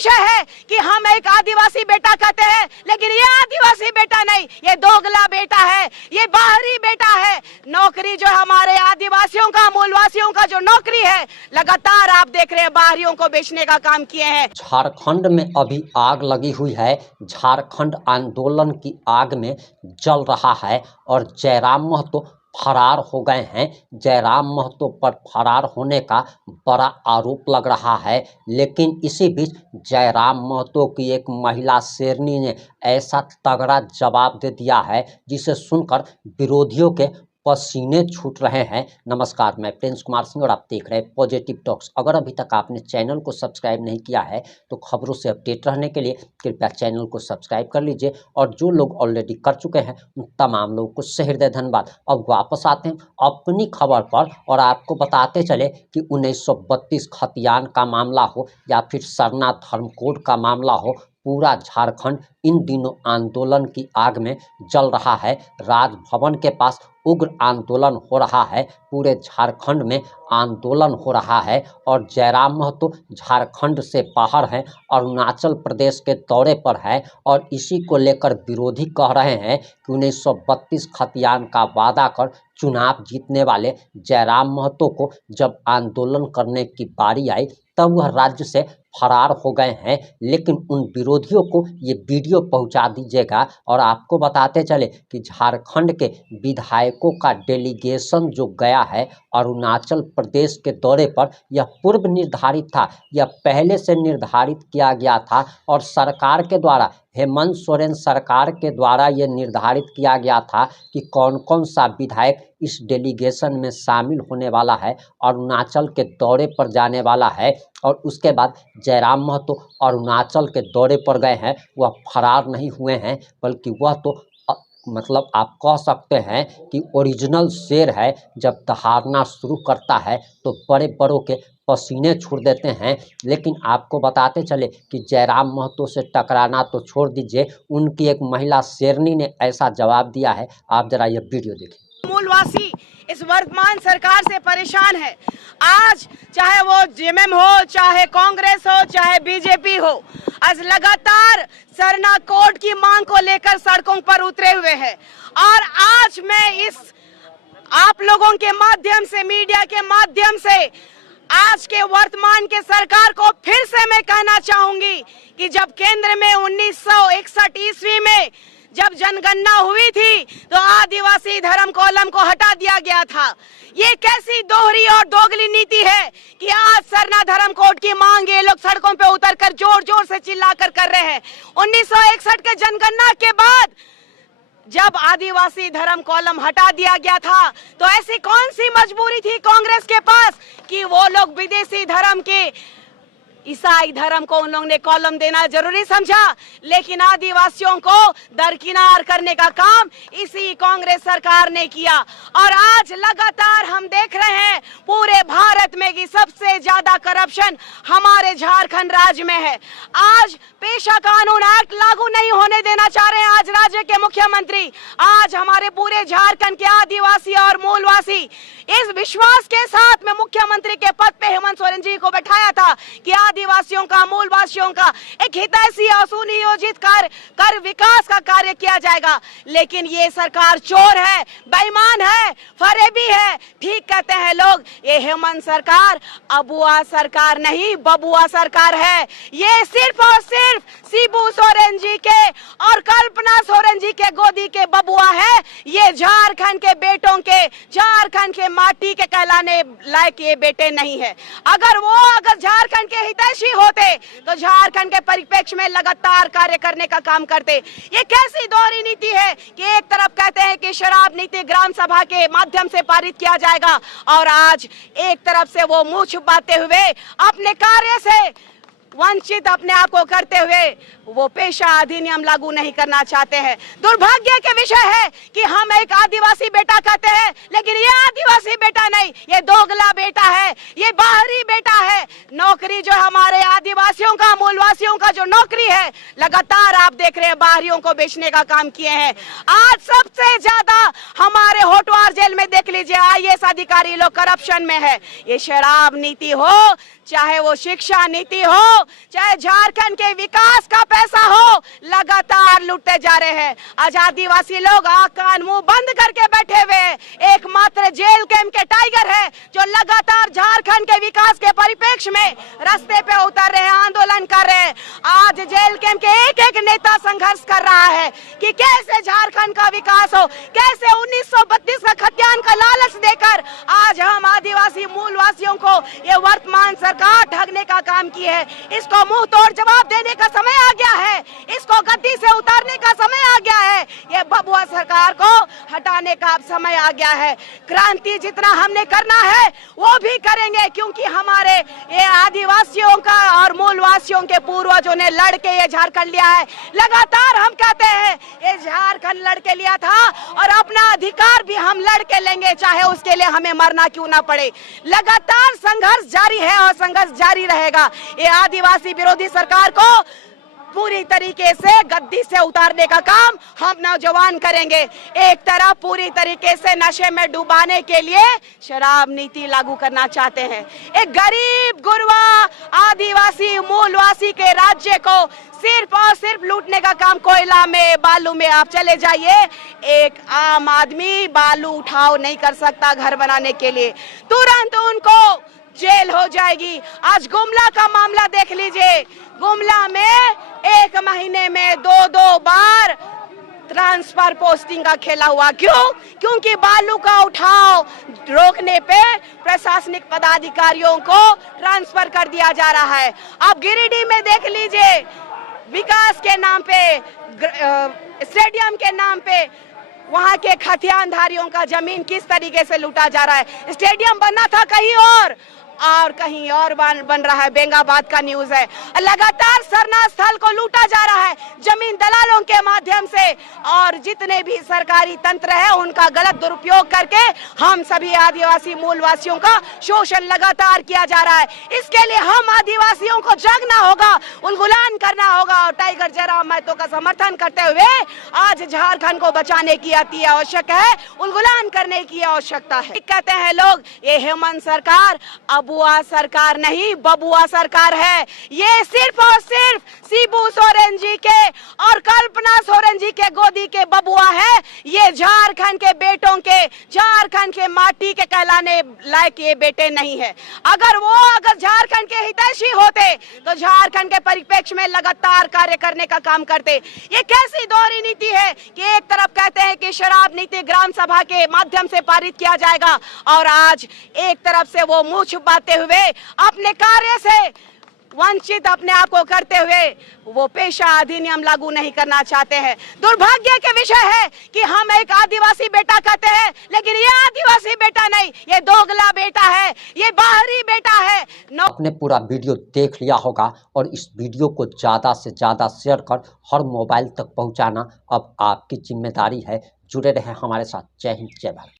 विषय है कि हम एक आदिवासी बेटा कहते हैं, लेकिन ये आदिवासी बेटा नहीं, ये दोगला बेटा है, ये बाहरी बेटा है। नौकरी जो हमारे आदिवासियों का, मूलवासियों का जो नौकरी है, लगातार आप देख रहे हैं बाहरियों को बेचने का काम किए हैं। झारखंड में अभी आग लगी हुई है। झारखंड आंदोलन की आग में जल रहा है और जयराम महतो फरार हो गए हैं। जयराम महतो पर फरार होने का बड़ा आरोप लग रहा है, लेकिन इसी बीच जयराम महतो की एक महिला शेरनी ने ऐसा तगड़ा जवाब दे दिया है जिसे सुनकर विरोधियों के पसीने छूट रहे हैं। नमस्कार, मैं प्रिंस कुमार सिंह और आप देख रहे हैं पॉजिटिव टॉक्स। अगर अभी तक आपने चैनल को सब्सक्राइब नहीं किया है तो खबरों से अपडेट रहने के लिए कृपया चैनल को सब्सक्राइब कर लीजिए, और जो लोग ऑलरेडी कर चुके हैं उन तमाम लोगों को सहृदय धन्यवाद। अब वापस आते हैं अपनी खबर पर और आपको बताते चले कि 1932 खतियान का मामला हो या फिर सरना धर्म कोड का मामला हो, पूरा झारखंड इन दिनों आंदोलन की आग में जल रहा है। राजभवन के पास उग्र आंदोलन हो रहा है, पूरे झारखंड में आंदोलन हो रहा है और जयराम महतो झारखंड से बाहर हैं, अरुणाचल प्रदेश के दौरे पर है और इसी को लेकर विरोधी कह रहे हैं कि 1932 खतियान का वादा कर चुनाव जीतने वाले जयराम महतो को जब आंदोलन करने की बारी आई तब वह राज्य से फरार हो गए हैं। लेकिन उन विरोधियों को ये वीडियो पहुंचा दीजिएगा। और आपको बताते चले कि झारखंड के विधायकों का डेलीगेशन जो गया है अरुणाचल प्रदेश के दौरे पर, यह पूर्व निर्धारित था, यह पहले से निर्धारित किया गया था और सरकार के द्वारा, हेमंत सोरेन सरकार के द्वारा यह निर्धारित किया गया था कि कौन कौन सा विधायक इस डेलीगेशन में शामिल होने वाला है, अरुणाचल के दौरे पर जाने वाला है। और उसके बाद जयराम महतो अरुणाचल के दौरे पर गए हैं, वह फरार नहीं हुए हैं, बल्कि वह तो मतलब आप कह सकते हैं कि ओरिजिनल शेर है। जब दहाड़ना शुरू करता है तो बड़े बड़ों के पसीने छूट देते हैं। लेकिन आपको बताते चले कि जयराम महतो से टकराना तो छोड़ दीजिए, उनकी एक महिला शेरनी ने ऐसा जवाब दिया है। आप जरा यह वीडियो देखिए। मूलवासी इस वर्तमान सरकार से परेशान है। आज चाहे वो जेएमएम हो, चाहे कांग्रेस हो, चाहे बीजेपी हो, आज लगातार सरना कोड की मांग को लेकर सड़कों पर उतरे हुए हैं। और आज मैं इस आप लोगों के माध्यम से, मीडिया के माध्यम से आज के वर्तमान के सरकार को फिर से मैं कहना चाहूंगी कि जब केंद्र में 1961 ईस्वी में जब जनगणना हुई थी तो आदिवासी धर्म कॉलम को हटा दिया गया था। ये कैसी दोहरी और दोगली नीति है कि आज सरना धर्म कोड की मांग ये लोग सड़कों पे उतरकर जोर जोर से चिल्लाकर कर रहे हैं। 1961 के जनगणना के बाद जब आदिवासी धर्म कॉलम हटा दिया गया था तो ऐसी कौन सी मजबूरी थी कांग्रेस के पास कि वो लोग विदेशी धर्म के, ईसाई धर्म को उन लोगों ने कॉलम देना जरूरी समझा। लेकिन आदिवासियों को दरकिनार करने का काम इसी कांग्रेस सरकार ने किया। और आज लगातार हम देख रहे हैं पूरे भारत में कि सबसे ज्यादा करप्शन हमारे झारखंड राज्य में है। आज पेशा कानून एक्ट लागू नहीं होने देना चाह रहे हैं आज राज्य के मुख्यमंत्री। आज हमारे पूरे झारखंड के आदिवासी और मूलवासी इस विश्वास के साथ में मुख्यमंत्री के पद पे हेमंत सोरेन जी को बैठाया था कि आदिवासियों का, मूलवासियों का एक हितैषी और सुनियोजित कर विकास का कार्य किया जाएगा। लेकिन ये सरकार चोर है, बेईमान है, फरेबी है। ठीक कहते हैं लोग, ये हेमंत सरकार अबुआ सरकार नहीं, बबुआ सरकार है। ये सिर्फ और सिर्फ शिबू सोरेन जी के और कल्पना सोरेन जी के गोदी के बबुआ है। ये झारखंड के बेटों के, झारखंड के माटी के कहलाने लायक ये बेटे नहीं है। अगर झारखंड के हितैषी होते तो झारखंड के परिप्रेक्ष्य में लगातार कार्य करने का काम करते। ये कैसी दोहरी नीति है कि एक तरफ कहते हैं कि शराब नीति ग्राम सभा के माध्यम से पारित किया जाएगा और आज एक तरफ से वो मुंह छुपाते हुए अपने कार्य से वंचित अपने आप को करते हुए वो पेशा अधिनियम लागू नहीं करना चाहते हैं। दुर्भाग्य के विषय है कि हम एक आदिवासी बेटा कहते हैं, लेकिन ये आदिवासी बेटा नहीं, ये दोगला बेटा है, ये बाहरी बेटा है। नौकरी जो हमारे आदिवासियों का, मूलवासियों का जो नौकरी है। लगातार आप देख रहे हैं बाहरियों को बेचने का काम किए हैं। आज सबसे ज्यादा हमारे होटवार जेल में देख लीजिए आईएएस अधिकारी लोग करप्शन में है। ये शराब नीति हो, चाहे वो शिक्षा नीति हो, चाहे झारखंड के विकास का पैसा हो, लगातार लूटते जा रहे हैं। आज आदिवासी लोग आंख कान मुंह बंद करके बैठे हुए हैं। एकमात्र जेल कैंप के टाइगर है जो लगातार झारखंड के विकास के परिप्रेक्ष्य में रास्ते पे उतर रहे हैं, आंदोलन कर रहे हैं। आज जेल कैंप के एक एक नेता संघर्ष कर रहा है कि कैसे झारखंड का विकास हो, कैसे 1932 का खतियान का लालच देकर आज हम आदिवासी मूलवासियों को ये वर्तमान सरकार ठगने का काम की है। इसको मुंह तोड़ जवाब देने का समय आ गया है। इसको गद्दी से उतारने का समय आ गया है। ये बबुआ सरकार को हटाने का अब समय आ गया है। क्रांति जितना हमने करना है वो भी करेंगे, क्योंकि हमारे ये आदिवासियों का और मूलवासियों के पूर्वजों ने लड़ के ये झारखंड लिया है। लगातार हम कहते हैं ये झारखंड लड़ के लिया था और अपना अधिकार भी हम लड़ के लेंगे, चाहे उसके लिए हमें मरना क्यों ना पड़े। लगातार संघर्ष जारी है और संघर्ष जारी रहेगा। ये आदिवासी विरोधी सरकार को पूरी तरीके से गद्दी से उतारने का काम हम नौजवान करेंगे। एक तरफ पूरी तरीके से नशे में डुबाने के लिए शराब नीति लागू करना चाहते हैं। एक गरीब गुरबा आदिवासी मूलवासी के राज्य को सिर्फ और सिर्फ लूटने का काम। कोयला में, बालू में आप चले जाइए, एक आम आदमी बालू उठाव नहीं कर सकता घर बनाने के लिए, तुरंत उनको जेल हो जाएगी। आज गुमला का मामला देख लीजिए। गुमला में एक महीने में 2-2 बार ट्रांसफर पोस्टिंग का खेला हुआ। क्यों? क्योंकि बालू का उठाव रोकने पे प्रशासनिक पदाधिकारियों को ट्रांसफर कर दिया जा रहा है। अब गिरिडीह में देख लीजिए, विकास के नाम पे, स्टेडियम के नाम पे वहां के खतियानधारियों का जमीन किस तरीके से लूटा जा रहा है। स्टेडियम बनना था कहीं और कहीं और बन रहा है। बेंगाबाद का न्यूज है। लगातार सरना स्थल को लूटा जा रहा है जमीन दलालों के माध्यम से, और जितने भी सरकारी तंत्र है उनका गलत दुरुपयोग करके हम सभी आदिवासी मूलवासियों का शोषण लगातार किया जा रहा है। इसके लिए हम आदिवासियों को जागना होगा, उलगुलान करना होगा और टाइगर जयराम महतो का समर्थन करते हुए आज झारखंड को बचाने की अति आवश्यक है, उलगुलान करने की आवश्यकता है। कहते हैं लोग ये हेमंत सरकार अबुआ सरकार नहीं बबुआ सरकार है। ये सिर्फ और सिर्फ शिबू सोरेन जी के और कल्पना सोरेन जी के गोदी के बबुआ है। ये झारखंड के बेटों के, झारखंड के माटी के कहलाने लायक ये बेटे नहीं है। अगर झारखंड के हितैषी होते तो झारखंड के परिप्रेक्ष्य में लगातार कार्य करने का काम करते। ये कैसी दोहरी नीति है कि एक तरफ कहते हैं कि शराब नीति ग्राम सभा के माध्यम से पारित किया जाएगा और आज एक तरफ से वो मुंह छुपाते हुए अपने कार्य से वंचित अपने आप को करते हुए वो पेशा अधिनियम लागू नहीं करना चाहते हैं। दुर्भाग्य के विषय है कि हम एक आदिवासी बेटा कहते हैं, लेकिन ये आदिवासी बेटा नहीं, ये दोगला बेटा है, ये बाहरी बेटा है। आपने पूरा वीडियो देख लिया होगा और इस वीडियो को ज़्यादा से ज़्यादा शेयर कर हर मोबाइल तक पहुंचाना अब आपकी जिम्मेदारी है। जुड़े रहें हमारे साथ। जय हिंद, जय भारत।